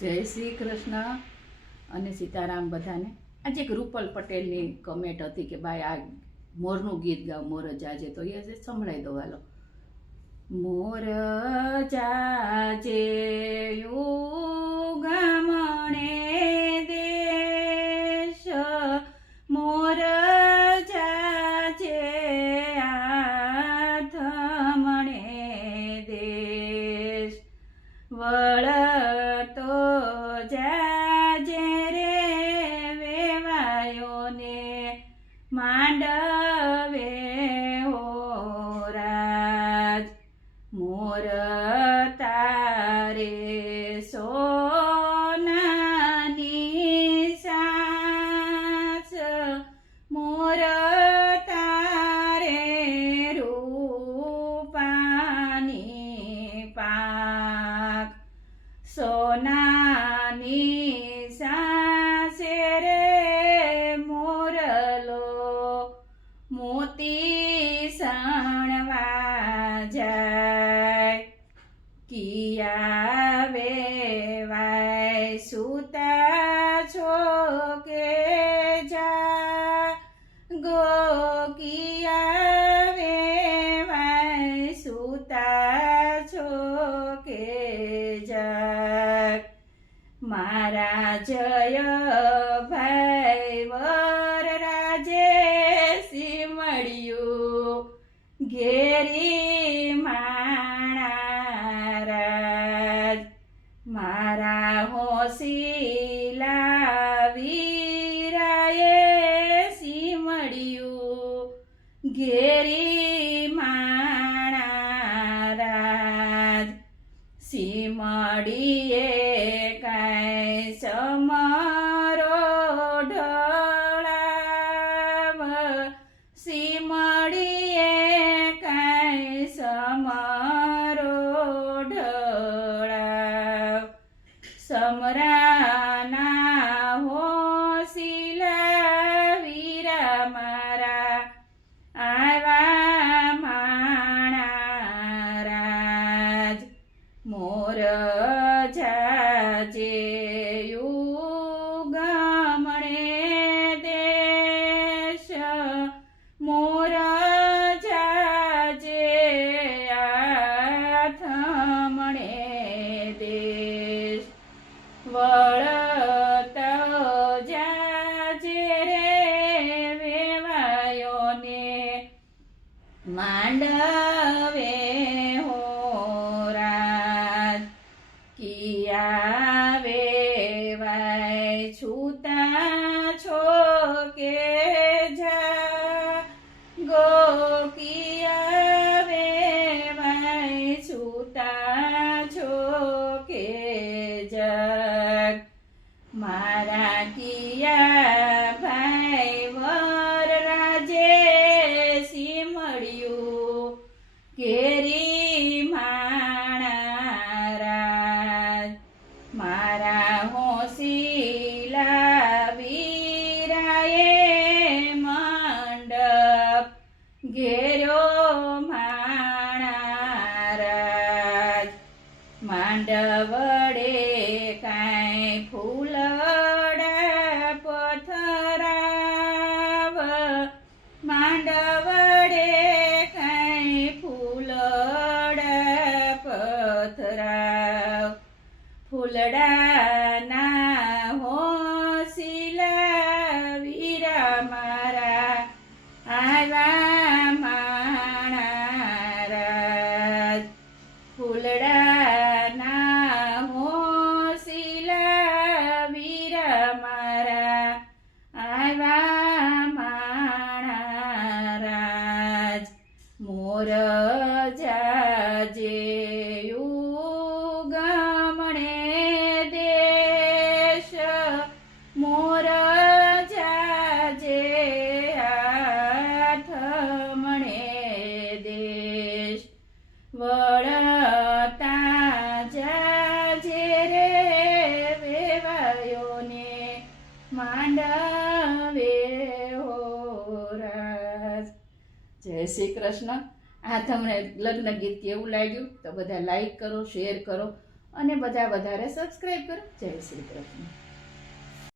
જય શ્રી કૃષ્ણ અને સીતારામ બધાને. આજે એક રૂપલ પટેલની કમેન્ટ હતી કે ભાઈ આ મોરનું ગીત ગાઓ, મોર જાજે. તો એ સંભળાઈ દો હાલો. મોર જાજે ગામણે દેશ, મોર જાજે આથમણે દેશ, વળતો જાજે રે વેવાયોને માંડવે હો રાજ. મોર તારે સોનાની સાસ, મોર તારે રૂપાની પાંખ, સોનાની સાસે રે મોરલો મોતી સણવા જાય. કિયા વેવાય સૂતા છો કે જાગો, કિયા વેવાય સૂતા છો કે જાગ. મારા જય ભાઈ વર રાજે સિમળ્યું ઘેરી માણા રાજ. મારા હોસીલા વીરાએ સિમળ્યું ઘેરી માણા રાજ. સિમડીએ કાંઈ સમરો ઢળાવ, સિમડીએ કાંઈ સમરો ઢળાવ. સમરાના હોસીલા વીરા મારા આવા માણા રાજ. મોર જાજે ગામણે દેશ, મોર જાજે આથમણે દેશ, વળતો જાજે રે વેવાયોને માંડવે હો રાજ. કિયા વેવાય છૂતા છો કે જાગો, કિયા વેવાય છૂતા છો કે જાગ. મારા કિયા ભાઈ વર રાજે સિમળ્યું ઘેરી માણા રાજ. મારા હોસીલા વીરાએ મંડપ ઘેર્યો માણા રાજ. માંડવડે કાંઈ ફૂલડા પથરાવ, માંડવડે કાંઈ ફૂલડા પથરાવ. ફૂલડાના હોસીલા વીરા મારા આવા માણા રાજ. ફૂલડાના હોસીલા વીરા મારા આવા માણા રાજ. મોર જાજે ગામણે દેશ, મોર જાજે આથમણે દેશ, વળતા જાજે રે વેવાયોને માંડવે હો રાજ. જય શ્રી કૃષ્ણ. આ તમને લગ્ન ગીત કેવું લાગ્યું તો બધા લાઈક કરો, શેર કરો અને બધા વધારે સબસ્ક્રાઈબ કરો. જય શ્રી કૃષ્ણ.